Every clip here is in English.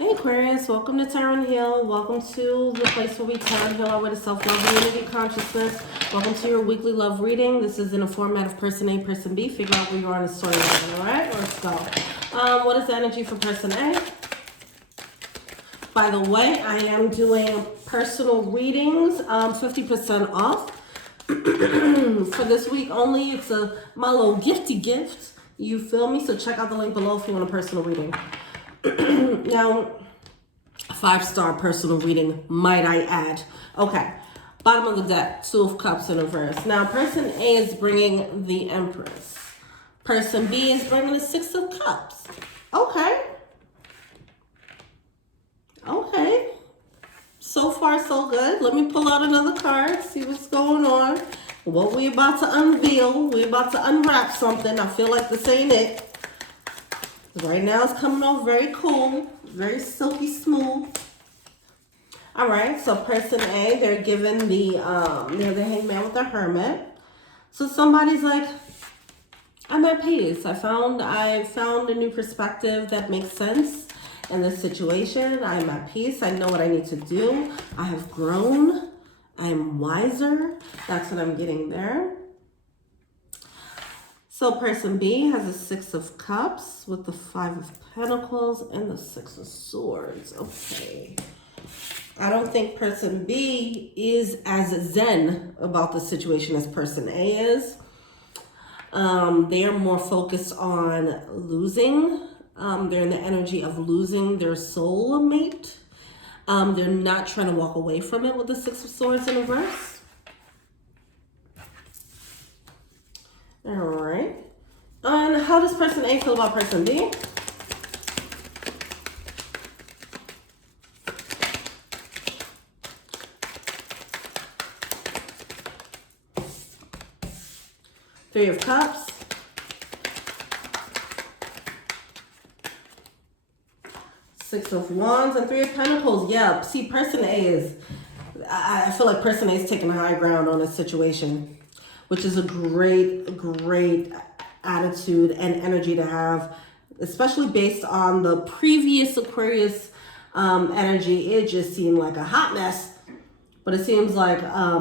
Hey Aquarius, welcome to Tarot and Heal. Welcome to the place where we tarot and heal our way to self-love and unity consciousness. Welcome to your weekly love reading. This is in a format of person A, person B. Figure out where you are in the storyline, alright? Let's go. What is the energy for person A? By the way, I am doing personal readings, 50% off. For this week only. It's my little gifty gift. You feel me? So check out the link below if you want a personal reading. Now, 5-star personal reading, might I add. Okay, bottom of the deck, 2 of Cups in reverse. Now, person A is bringing the Empress. Person B is bringing the 6 of Cups. Okay. Okay. So far, so good. Let me pull out another card, see what's going on. What we about to unveil. We about to unwrap something. I feel like this ain't it. Right now it's coming off very cool, very silky smooth. All right, so person A, they're given the they're the Hangman with the Hermit. So somebody's like, I'm at peace. I found a new perspective that makes sense in this situation. I'm at peace. I know what I need to do. I have grown. I'm wiser. That's what I'm getting there. So person B has a 6 of Cups with the 5 of Pentacles and the 6 of Swords. Okay. I don't think person B is as zen about the situation as person A is. They are more focused on losing. They're in the energy of losing their soulmate. They're not trying to walk away from it with the 6 of Swords in reverse. All right. And how does person A feel about person B? Three of Cups. Six of Wands and 3 of Pentacles. Yeah, see, person A is, I feel like person A is taking high ground on this situation, which is a great attitude and energy to have, especially based on the previous Aquarius energy. It just seemed like a hot mess, but it seems like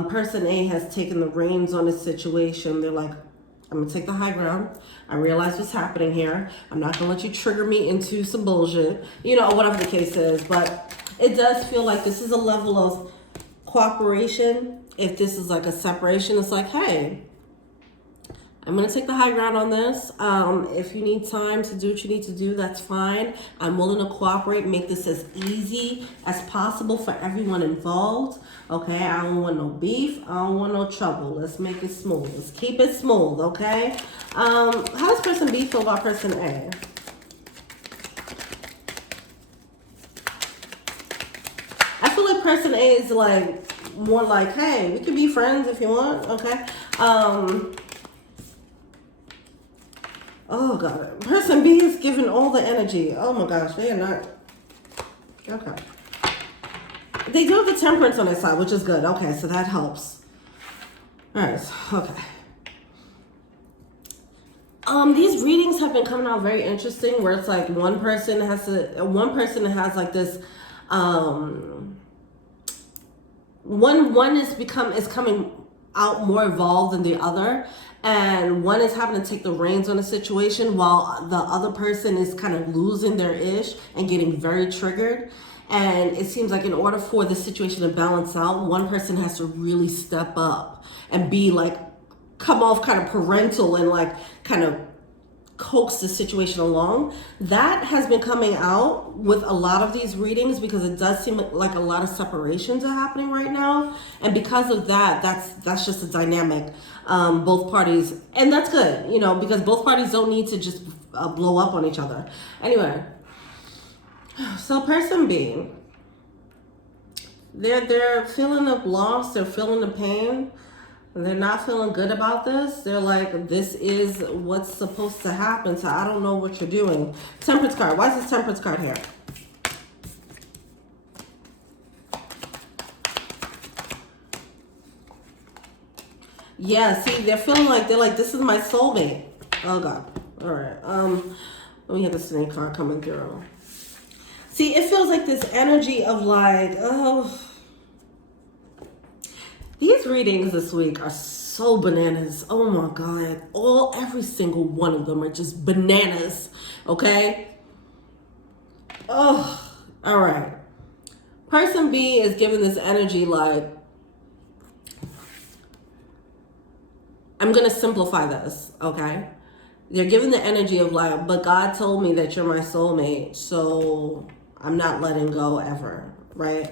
person A has taken the reins on this situation. They're like, I'm gonna take the high ground. I realize what's happening here. I'm not gonna let you trigger me into some bullshit, you know, whatever the case is. But it does feel like this is a level of cooperation. If this is like a separation, it's like, hey, I'm going to take the high ground on this. If you need time to do what you need to do, that's fine. I'm willing to cooperate, make this as easy as possible for everyone involved. Okay, I don't want no beef. I don't want no trouble. Let's make it smooth. Let's keep it smooth, okay? How does person B feel about person A? I feel like person A is like, more like, hey, we can be friends if you want, okay? Oh, God. Person B is giving all the energy. Oh, my gosh. They are not. Okay. They do have the Temperance on their side, which is good. Okay, so that helps. All right. Okay. These readings have been coming out very interesting, where it's like one person has like this, one is coming out more evolved than the other, and one is having to take the reins on a situation while the other person is kind of losing their ish and getting very triggered. And it seems like in order for the situation to balance out, one person has to really step up and be like, come off kind of parental and like kind of coax the situation along. That has been coming out with a lot of these readings, because it does seem like a lot of separations are happening right now, and because of that, that's just a dynamic. Both parties, and that's good, you know, because both parties don't need to just blow up on each other. Anyway, so person B, they're feeling the loss, they're feeling the pain. They're not feeling good about this. They're like, this is what's supposed to happen, so I don't know what you're doing. Temperance card. Why is this Temperance card here? Yeah, see, they're feeling like, they're like, this is my soulmate. Oh, God. All right. Let me have the snake card coming through. See, it feels like this energy of like, oh, these readings this week are so bananas. Oh my God. Every single one of them are just bananas. Okay? Oh, all right. Person B is giving this energy like, I'm going to simplify this, okay? They're giving the energy of like, but God told me that you're my soulmate, so I'm not letting go ever, right?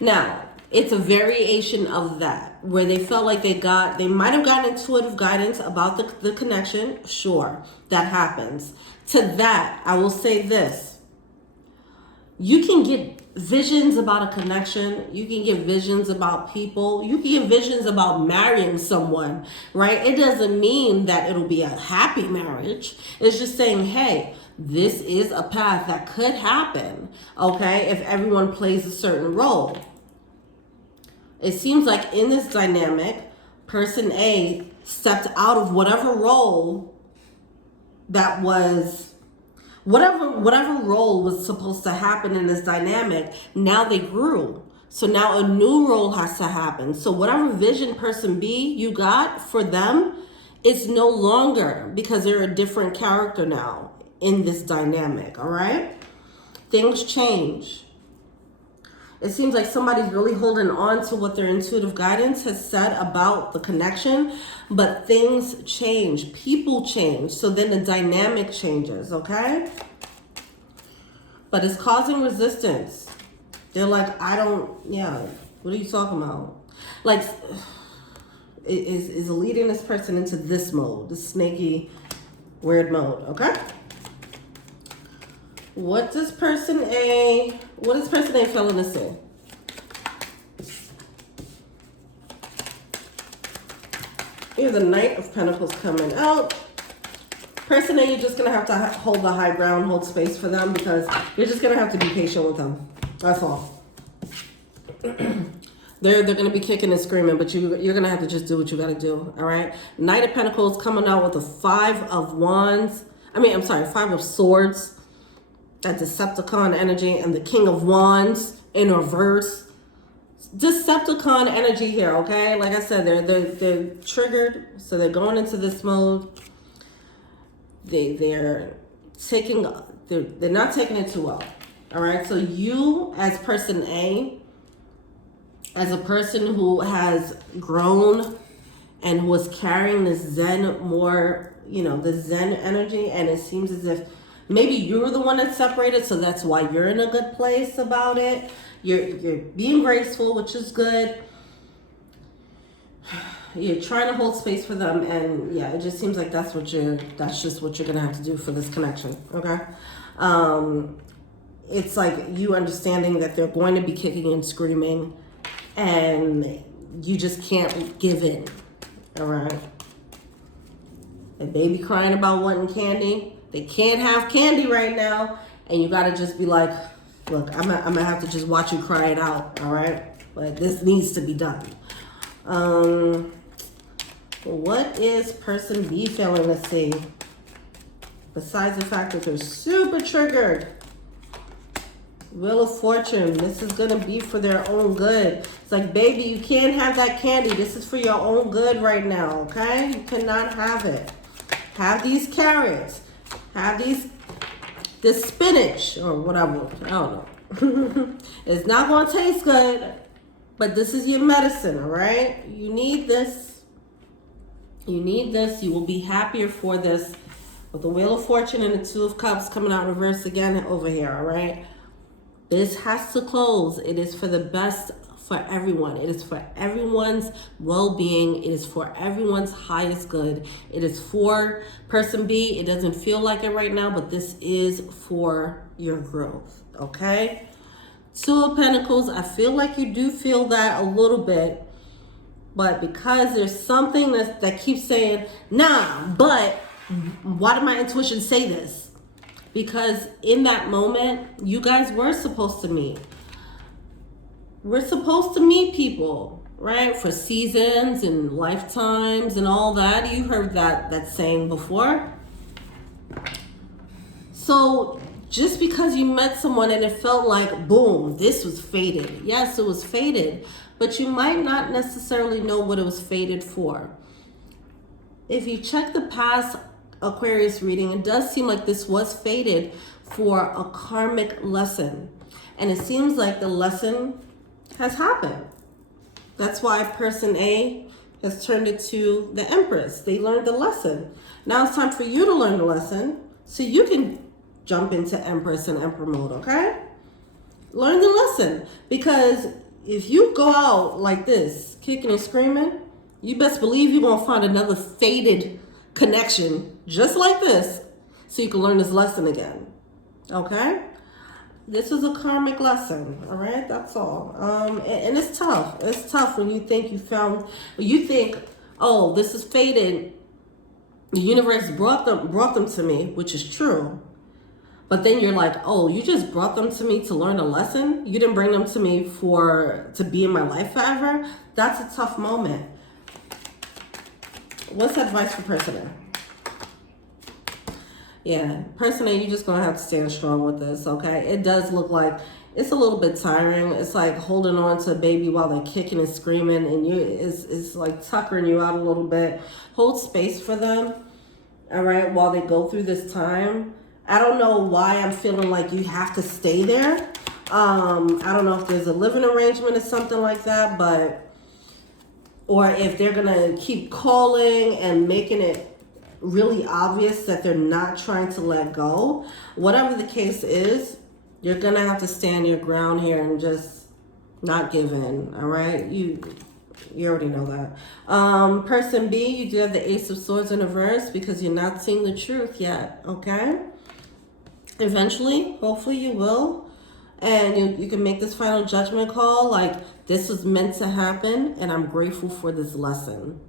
Now, it's a variation of that, where they felt like they might have gotten intuitive guidance about the connection. Sure, that happens. To that, I will say this. You can get visions about a connection. You can get visions about people. You can get visions about marrying someone, right? It doesn't mean that it'll be a happy marriage. It's just saying, hey, this is a path that could happen, okay, if everyone plays a certain role. It seems like in this dynamic, person A stepped out of whatever role that was, whatever role was supposed to happen in this dynamic. Now they grew. So now a new role has to happen. So whatever vision person B you got for them, it's no longer, because they're a different character now in this dynamic, all right? Things change. It seems like somebody's really holding on to what their intuitive guidance has said about the connection, but things change, people change, so then the dynamic changes, okay? But it's causing resistance. They're like, what are you talking about? Like, is leading this person into this mode, this snaky, weird mode, okay? What is person A feeling to say? We have the Knight of Pentacles coming out. Person A, you're just going to have to hold the high ground, hold space for them, because you're just going to have to be patient with them. That's all. They're going to be kicking and screaming, but you're going to have to just do what you got to do, all right? Knight of Pentacles coming out with the Five of Swords. That Decepticon energy, and the King of Wands in reverse. Decepticon energy here, okay? Like I said, they're triggered, so they're going into this mode. They're not taking it too well. All right, so you as person A, as a person who has grown and who was carrying this Zen more, the Zen energy, and it seems as if maybe you're the one that's separated, so that's why you're in a good place about it. You're being graceful, which is good. You're trying to hold space for them, and yeah, it just seems like that's just what you're gonna have to do for this connection. Okay, it's like you understanding that they're going to be kicking and screaming, and you just can't give in. All right, a baby crying about wanting candy. They can't have candy right now, and you gotta just be like, look, I'm gonna have to just watch you cry it out, all right? But this needs to be done. What is person B feeling? Let's see. Besides the fact that they're super triggered. Wheel of Fortune. This is gonna be for their own good. It's like, baby, you can't have that candy. This is for your own good right now, okay? You cannot have it. Have these carrots. Have this spinach or whatever. I don't know. It's not going to taste good, but this is your medicine, all right? You need this. You need this. You will be happier for this. With the Wheel of Fortune and the Two of Cups coming out in reverse again over here, all right? This has to close. It is for the best for everyone. It is for everyone's well-being. It is for everyone's highest good. It is for person B. It doesn't feel like it right now, but this is for your growth, okay? Two of Pentacles, I feel like you do feel that a little bit, but because there's something that keeps saying, nah, but why did my intuition say this? Because in that moment, you guys were supposed to meet. We're supposed to meet people, right? For seasons and lifetimes and all that. You heard that saying before. So just because you met someone and it felt like, boom, this was fated. Yes, it was fated, but you might not necessarily know what it was fated for. If you check the past Aquarius reading, it does seem like this was fated for a karmic lesson. And it seems like the lesson has happened. That's why person A has turned it to the Empress. They learned the lesson. Now it's time for you to learn the lesson so you can jump into Empress and Emperor mode, okay? Learn the lesson. Because if you go out like this, kicking and screaming, you best believe you're going to find another fated connection just like this so you can learn this lesson again, okay? This is a karmic lesson, all right? That's all. And it's tough. It's tough when you think you think, oh, this is fated. The universe brought them to me, which is true. But then you're like, oh, you just brought them to me to learn a lesson? You didn't bring them to me to be in my life forever? That's a tough moment. What's advice for person A? Yeah, person A, you're just going to have to stand strong with this, okay? It does look like it's a little bit tiring. It's like holding on to a baby while they're kicking and screaming, and it's like tuckering you out a little bit. Hold space for them, all right, while they go through this time. I don't know why I'm feeling like you have to stay there. I don't know if there's a living arrangement or something like that, or if they're going to keep calling and making it really obvious that they're not trying to let go. Whatever the case is, you're going to have to stand your ground here and just not give in, all right? You already know that. Person B, you do have the Ace of Swords in reverse because you're not seeing the truth yet, okay? Eventually, hopefully you will. And you can make this final judgment call like this was meant to happen and I'm grateful for this lesson,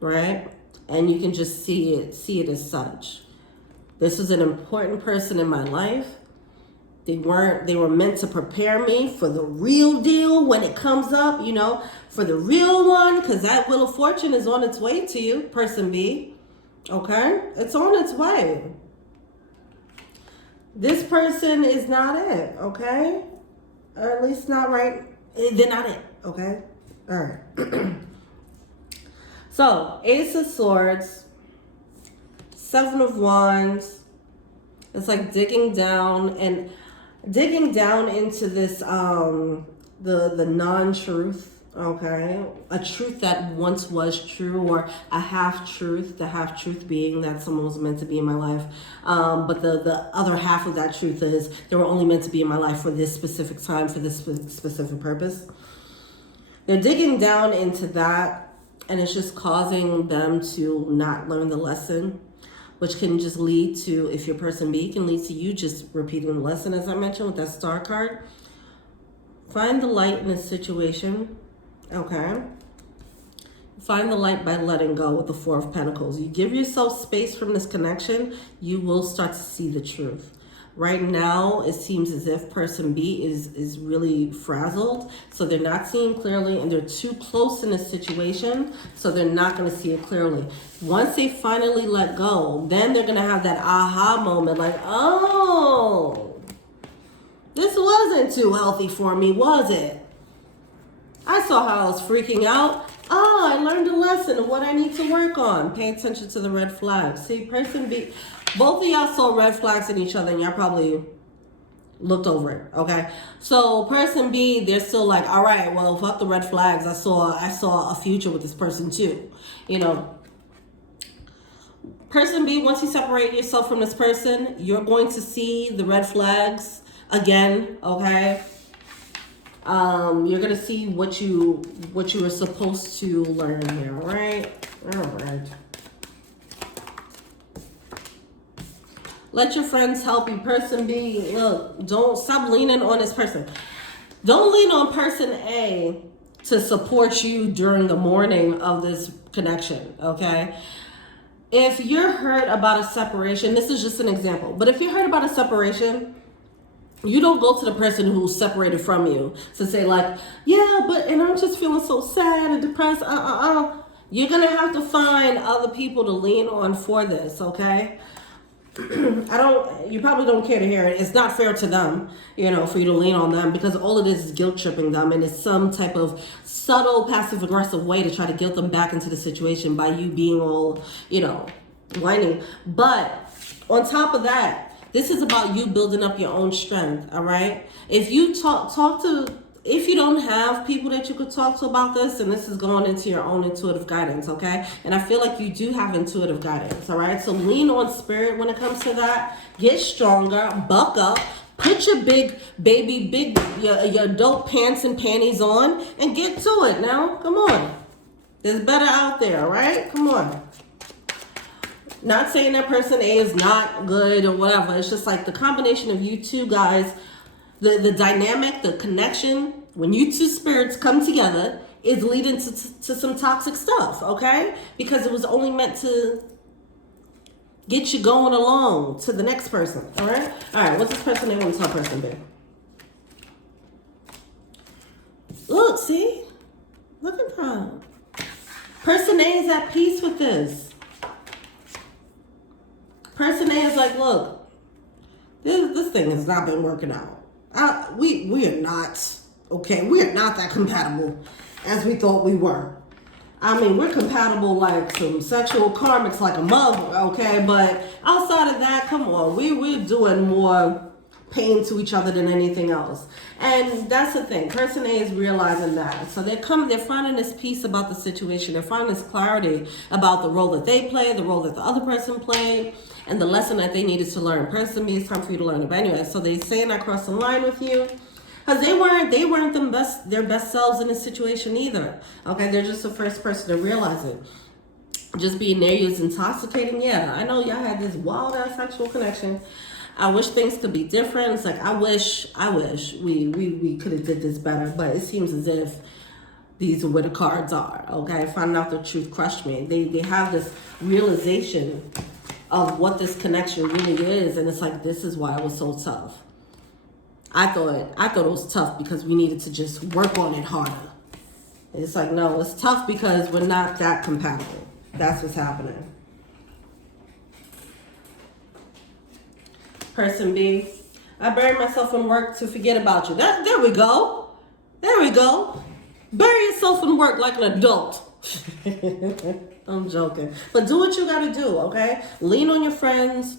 right? And you can just see it as such. This is an important person in my life. They were meant to prepare me for the real deal when it comes up, for the real one, because that Wheel of Fortune is on its way to you, person B. Okay? It's on its way. This person is not it, okay? Or at least not right. They're not it, okay? All right. So, Ace of Swords, Seven of Wands. It's like digging down into this, the non-truth, okay? A truth that once was true, or a half-truth, the half-truth being that someone was meant to be in my life. But the other half of that truth is they were only meant to be in my life for this specific time, for this specific purpose. They're digging down into that. And it's just causing them to not learn the lesson, which can just lead to, if you're person B, can lead to you just repeating the lesson, as I mentioned with that star card. Find the light in this situation, okay? Find the light by letting go with the Four of Pentacles. You give yourself space from this connection, you will start to see the truth. Right now, it seems as if person B is really frazzled. So they're not seeing clearly and they're too close in this situation. So they're not going to see it clearly. Once they finally let go, then they're going to have that aha moment like, oh, this wasn't too healthy for me, was it? I saw how I was freaking out. Oh, I learned a lesson of what I need to work on. Pay attention to the red flags. See, person B, both of y'all saw red flags in each other and y'all probably looked over it, okay? So person B, they're still like, all right, well, fuck the red flags. I saw a future with this person too, Person B, once you separate yourself from this person, you're going to see the red flags again, okay? You're gonna see what you were supposed to learn here, all right? All right. Let your friends help you. Person B, look, don't stop leaning on this person. Don't lean on person A to support you during the morning of this connection, okay? If you're hurt about a separation, this is just an example, but if you're hurt about a separation, you don't go to the person who's separated from you to say like, yeah, and I'm just feeling so sad and depressed. You're going to have to find other people to lean on for this, okay? You probably don't care to hear it. It's not fair to them, you know, for you to lean on them, because all it is guilt tripping them, and it's some type of subtle passive aggressive way to try to guilt them back into the situation by you being all, you know, whining. But on top of that, this is about you building up your own strength, all right? If you if you don't have people that you could talk to about this, and this is going into your own intuitive guidance, okay? And I feel like you do have intuitive guidance, all right? So lean on spirit when it comes to that. Get stronger, buck up, put your your adult pants and panties on, and get to it now. Come on. There's better out there, all right? Come on. Not saying that person A is not good or whatever. It's just like the combination of you two guys, the dynamic, the connection, when you two spirits come together, is leading to some toxic stuff, okay? Because it was only meant to get you going along to the next person, all right? All right, what's this person they want to tell person B? Look, see? Look at that. Person A is at peace with this. Person A is like, look, this thing has not been working out. We are not, okay, we are not that compatible as we thought we were. I mean, we're compatible like some sexual karmics like a mother, okay? But outside of that, come on, we're doing more pain to each other than anything else. And that's the thing. Person A is realizing that. So they're finding this peace about the situation. They're finding this clarity about the role that they play, the role that the other person played, and the lesson that they needed to learn. Person B, it's time for you to learn it. But anyway, so they saying I crossed the line with you. Because they weren't their best selves in this situation either. Okay, they're just the first person to realize it. Just being there is intoxicating. Yeah, I know y'all had this wild ass sexual connection. I wish things could be different. It's like I wish we could have did this better, but it seems as if these are where the cards are. Okay, finding out the truth crushed me. They have this realization of what this connection really is, and it's like, this is why it was so tough. I thought it was tough because we needed to just work on it harder. It's like, no, it's tough because we're not that compatible. That's what's happening. Person B, I buried myself in work to forget about you. There we go. There we go. Bury yourself in work like an adult. I'm joking. But do what you gotta do, okay? Lean on your friends.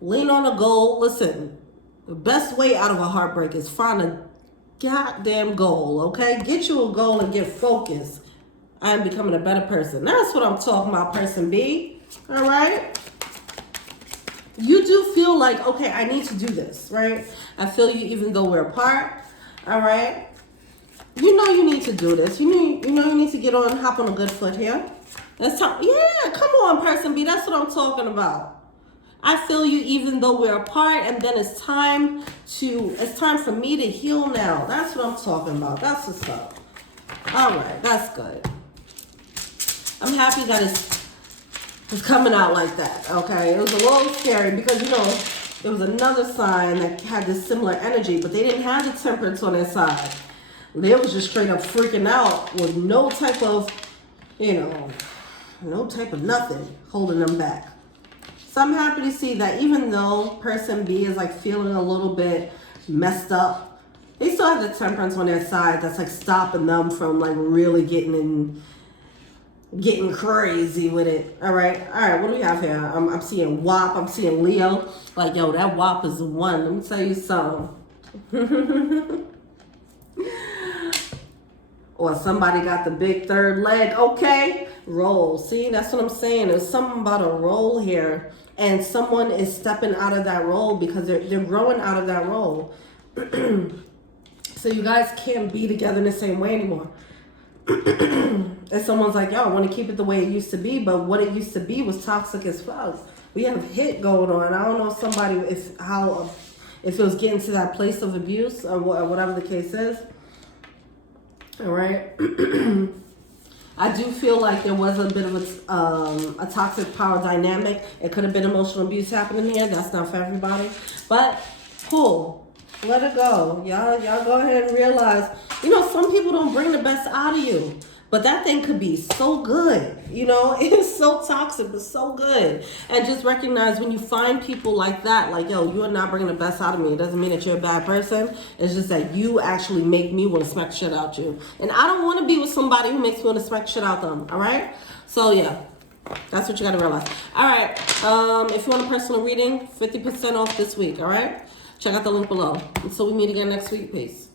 Lean on a goal. Listen, the best way out of a heartbreak is find a goddamn goal, okay? Get you a goal and get focused. I am becoming a better person. That's what I'm talking about, person B. All right? You do feel like, okay, I need to do this, right? I feel you even though we're apart, all right? You know you need to do this. You know you need to get on, hop on a good foot here. That's time. Yeah, come on, person B. That's what I'm talking about. I feel you even though we're apart, and then it's time for me to heal now. That's what I'm talking about. That's what's up. All right, that's good. I'm happy that it's coming out like that, okay? It was a little scary because, you know, it was another sign that had this similar energy, but they didn't have the temperance on their side. They was just straight up freaking out with no type of, you know, no type of nothing holding them back. So I'm happy to see that even though person B is like feeling a little bit messed up, they still have the temperance on their side that's like stopping them from like really getting crazy with it. All right, what do we have here? I'm seeing WAP, I'm seeing Leo. Like, yo, that WAP is the one. Let me tell you something. Or somebody got the big third leg. Okay, roll. See, that's what I'm saying. There's something about a roll here, and someone is stepping out of that role because they're growing out of that role. So you guys can't be together in the same way anymore. And someone's like, yo, I want to keep it the way it used to be, but what it used to be was toxic as fuck. We have hit going on. I don't know if it was getting to that place of abuse or whatever the case is. All right. I do feel like there was a bit of a toxic power dynamic. It could have been emotional abuse happening here. That's not for everybody, but cool. Let it go. Y'all go ahead and realize, you know, some people don't bring the best out of you. But that thing could be so good, you know? It's so toxic, but so good. And just recognize when you find people like that, like, yo, you are not bringing the best out of me. It doesn't mean that you're a bad person. It's just that you actually make me want to smack shit out you. And I don't want to be with somebody who makes me want to smack shit out them, all right? So, yeah. That's what you got to realize. All right. If you want a personal reading, 50% off this week, all right? Check out the link below. Until we meet again next week. Peace.